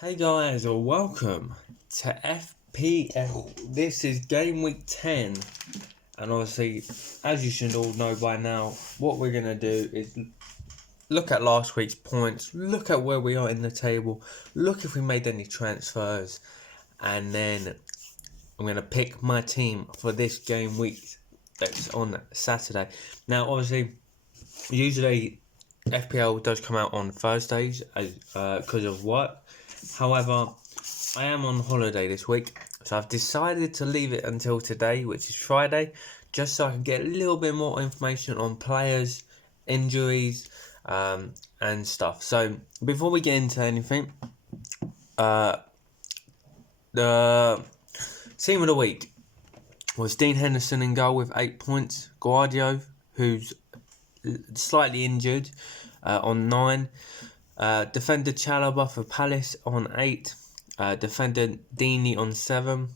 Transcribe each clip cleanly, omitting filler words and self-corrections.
Hey guys, welcome to FPL. This is game week 10, and obviously, as you should all know by now, what we're going to do is look at last week's points, look at where we are in the table, look if we made any transfers, and then I'm going to pick my team for this game week that's on Saturday. Now, obviously, usually FPL does come out on Thursdays because of work. However, I am on holiday this week, so I've decided to leave it until today, which is Friday, just so I can get a little bit more information on players, injuries, and stuff. So before we get into anything, the team of the week was Dean Henderson in goal with 8 points, Guardiola, who's slightly injured, on 9, defender Chalobah for Palace on 8, defender Deeney on 7.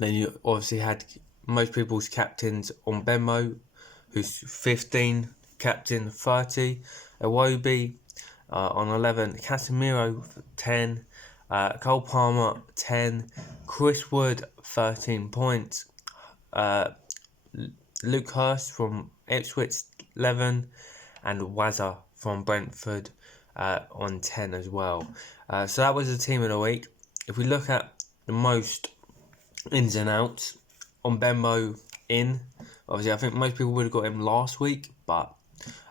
Then you obviously had most people's captains on Benmo, who's 15, captain 30, Iwobi on 11, Casemiro 10, Cole Palmer 10, Chris Wood 13 points, Luke Hurst from Ipswich 11, and Wazza from Brentford on 10 as well. So that was the team of the week. If we look at the most ins and outs, on Benmo in, obviously I think most people would have got him last week, but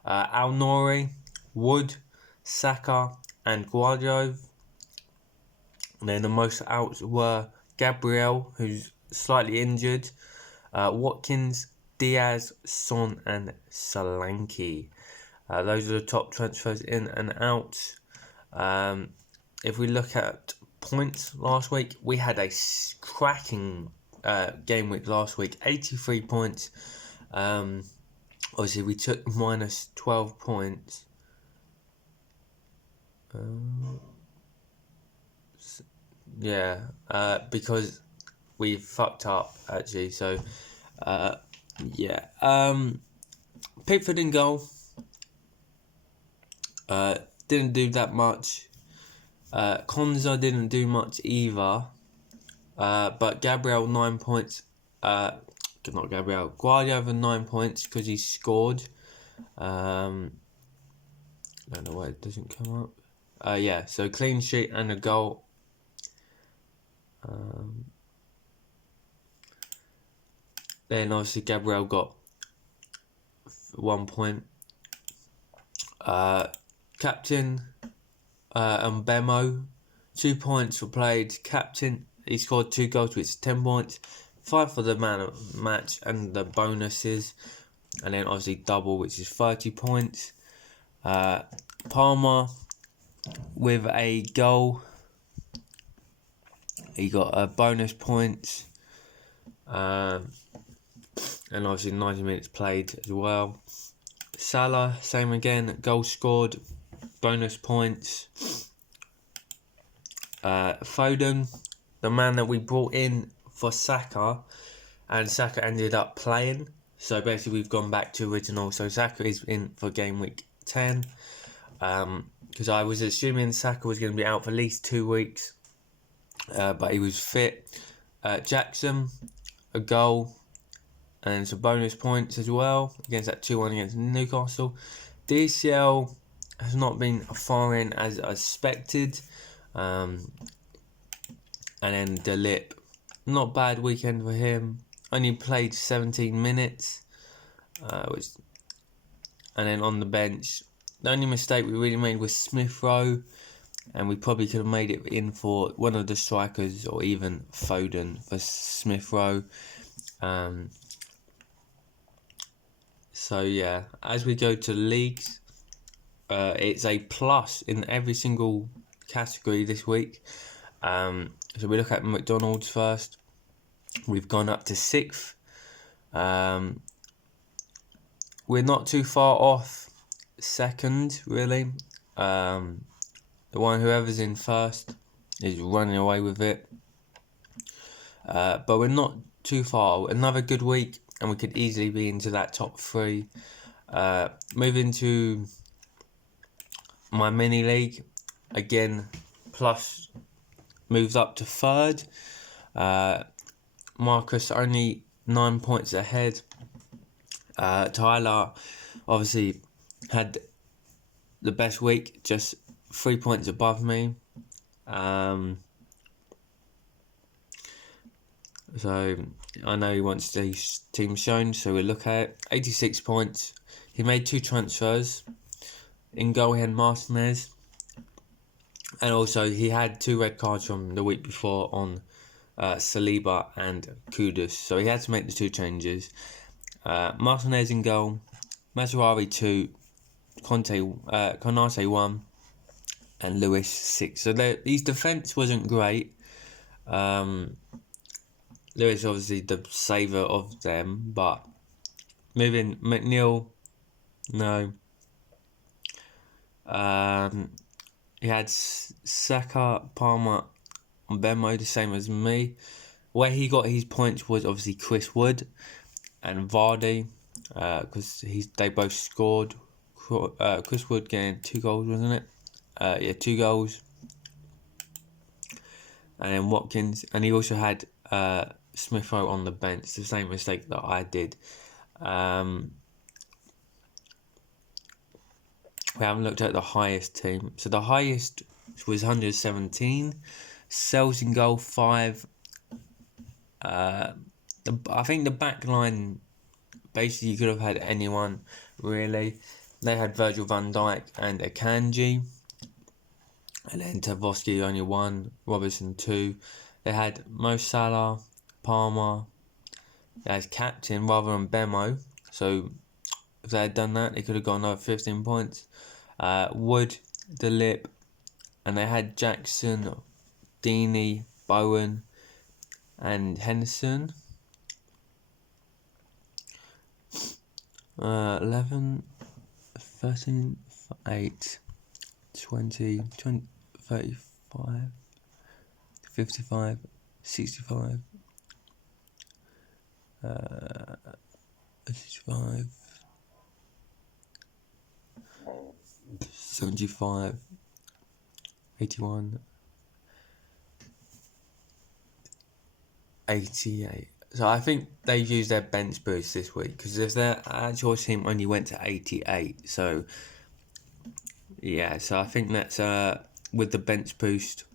Al Nouri, Wood, Saka and Guardiola. And then the most outs were Gabriel, who's slightly injured, Watkins, Diaz, Son and Solanke. Those are the top transfers in and out. If we look at points last week, we had a cracking game week last week, 83 points. Obviously, we took minus 12 points. Because we fucked up actually. So, Pickford in goal. Didn't do that much. Konza didn't do much either. But Gabriel 9 points. Not Gabriel. Guardiola 9 points because he scored. I don't know why it doesn't come up. So clean sheet and a goal. Then obviously Gabriel got 1 point. Captain and Bemo, 2 points for played. Captain, he scored 2 goals, which is 10 points. 5 for the man of match and the bonuses. And then obviously double, which is 30 points. Palmer with a goal. He got a bonus points. And obviously 90 minutes played as well. Salah, same again, goal scored, bonus points. Foden, the man that we brought in for Saka, and Saka ended up playing. So basically we've gone back to original. So Saka is in for game week 10. Because I was assuming Saka was going to be out for at least 2 weeks. But he was fit. Jackson, a goal. And some bonus points as well against that 2-1 against Newcastle. DCL has not been far in as expected. And then Delip, not bad weekend for him. Only played 17 minutes. And then on the bench, the only mistake we really made was Smith Rowe. And we probably could have made it in for one of the strikers or even Foden for Smith Rowe. So yeah, as we go to leagues, it's a plus in every single category this week. So we look at McDonald's first. We've gone up to 6th. We're not too far off 2nd, really. Whoever's in 1st is running away with it. But we're not too far. Another good week, and we could easily be into that top 3. Moving to my mini league, again, plus moved up to third. Marcus only 9 points ahead. Tyler obviously had the best week, just 3 points above me. So I know he wants these teams shown, so we'll look at it. 86 points. He made 2 transfers. In goal, he had Martinez. And also, he had 2 red cards from the week before on Saliba and Kudus. So he had to make the 2 changes. Martinez in goal. Mazraoui 2. Konate 1. And Lewis 6. So his defence wasn't great. Lewis obviously the saver of them, but moving McNeil, no. He had Saka, Palmer, and Bemo, the same as me. Where he got his points was obviously Chris Wood and Vardy, because they both scored. Chris Wood getting 2 goals, wasn't it? Yeah, 2 goals. And then Watkins, and he also had Smith Rowe on the bench, the same mistake that I did. We haven't looked at the highest team. So the highest was 117. Cells in goal 5. I think the back line, basically you could have had anyone, really. They had Virgil van Dijk and Akanji. And then Tavosky only 1, Robertson 2. They had Mo Salah, Palmer as captain rather than Bemo. So if they had done that, they could have got another 15 points. Wood, Delip, and they had Jackson, Deeney, Bowen, and Henderson. 11, 13, 8, 20, 35, 55, 65, 65, 75, 81, 88. So I think they've used their bench boost this week, because if their actual team only went to 88, so yeah, so I think that's with the bench boost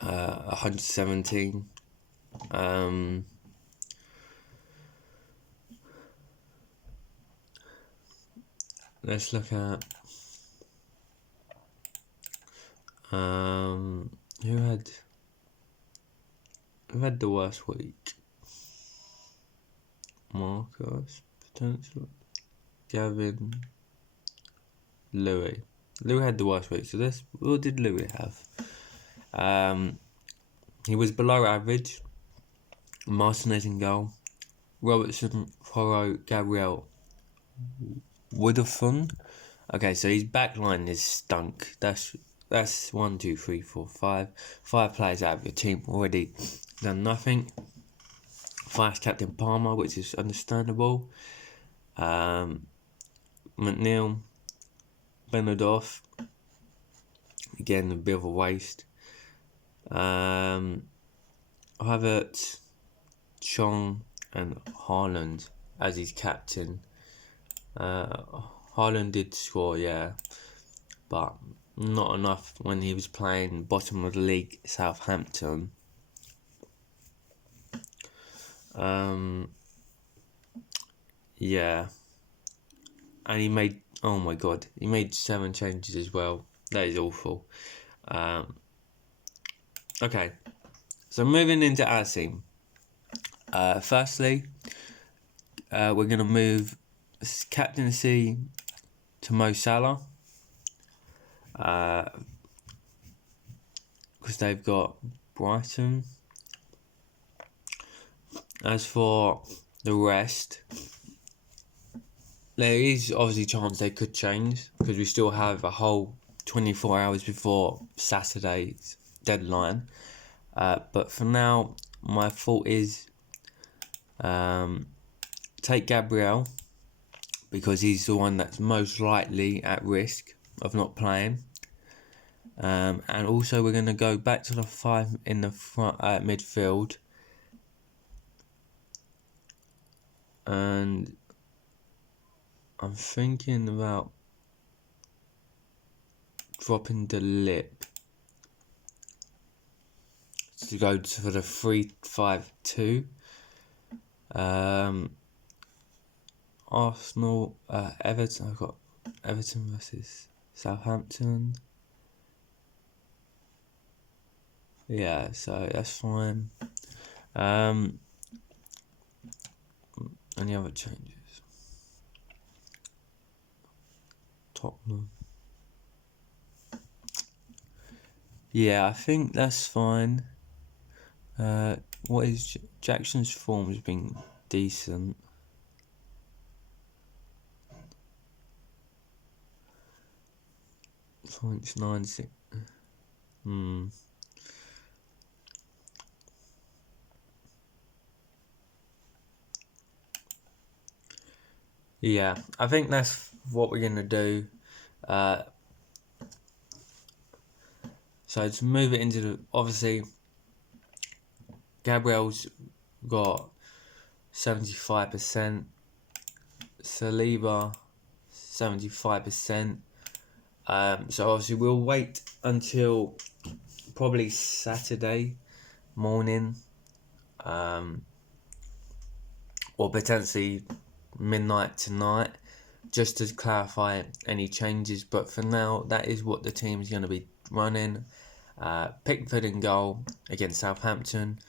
117. Let's look at who had the worst week. Marcus, potential, Gavin, Louis. Louis had the worst week. So what did Louis have? He was below average. Martinez in goal. Robertson, Porro, Gabriel, Woodafun. Okay, so his back line is stunk. That's 1, 2, 3, 4, 5. 5 players out of your team already done nothing. Vice captain Palmer, which is understandable. McNeil, Benedorf, again a bit of a waste. Havertz, Chong, and Haaland as his captain. Haaland did score, yeah, but not enough when he was playing bottom of the league Southampton. Yeah, and he made, oh my god, he made 7 changes as well. That is awful. Okay, so moving into our team. Firstly, we're going to move captaincy to Mo Salah, because they've got Brighton. As for the rest, there is obviously a chance they could change, because we still have a whole 24 hours before Saturday's deadline. But for now, my thought is take Gabriel, because he's the one that's most likely at risk of not playing. And also we're going to go back to the 5 in the front midfield. And I'm thinking about dropping the lip to go for the 3-5-2. Arsenal, Everton. I've got Everton versus Southampton. Yeah, so that's fine. Any other changes? Tottenham. Yeah, I think that's fine. What is Jackson's form has been decent. Points 96. Yeah, I think that's what we're gonna do. So to move it into the, obviously Gabriel's got 75%, Saliba 75%. So obviously we'll wait until probably Saturday morning, or potentially midnight tonight, just to clarify any changes. But for now, that is what the team is going to be running. Pickford in goal against Southampton,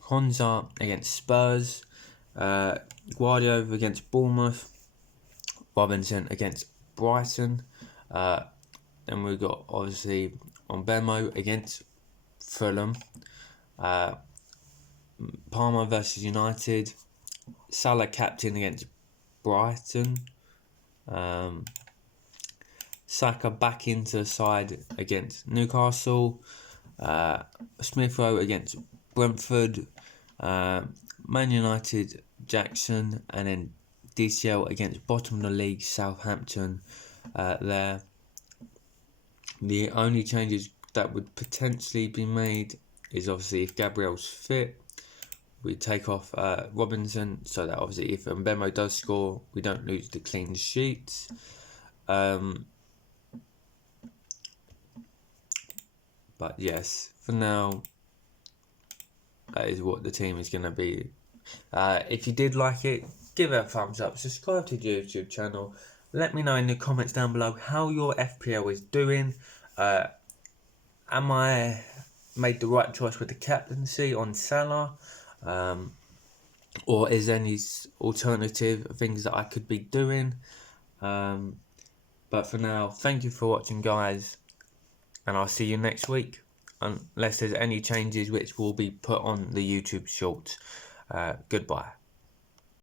Konza against Spurs, Guardiola against Bournemouth, Robinson against Brighton. Then we've got obviously Mbemo against Fulham, Palmer versus United, Salah captain against Brighton, Saka back into the side against Newcastle, Smith Rowe against Brentford, Man United Jackson, and then DCL against bottom of the league Southampton. There, the only changes that would potentially be made is obviously if Gabriel's fit, we take off Robinson, so that obviously if Mbemo does score, we don't lose the clean sheets. But yes, for now, that is what the team is going to be. If you did like it, give it a thumbs up, subscribe to the YouTube channel. Let me know in the comments down below how your FPL is doing. Am I made the right choice with the captaincy on Salah? Or is there any alternative things that I could be doing? But for now, thank you for watching, guys, and I'll see you next week, unless there's any changes which will be put on the YouTube shorts. Goodbye.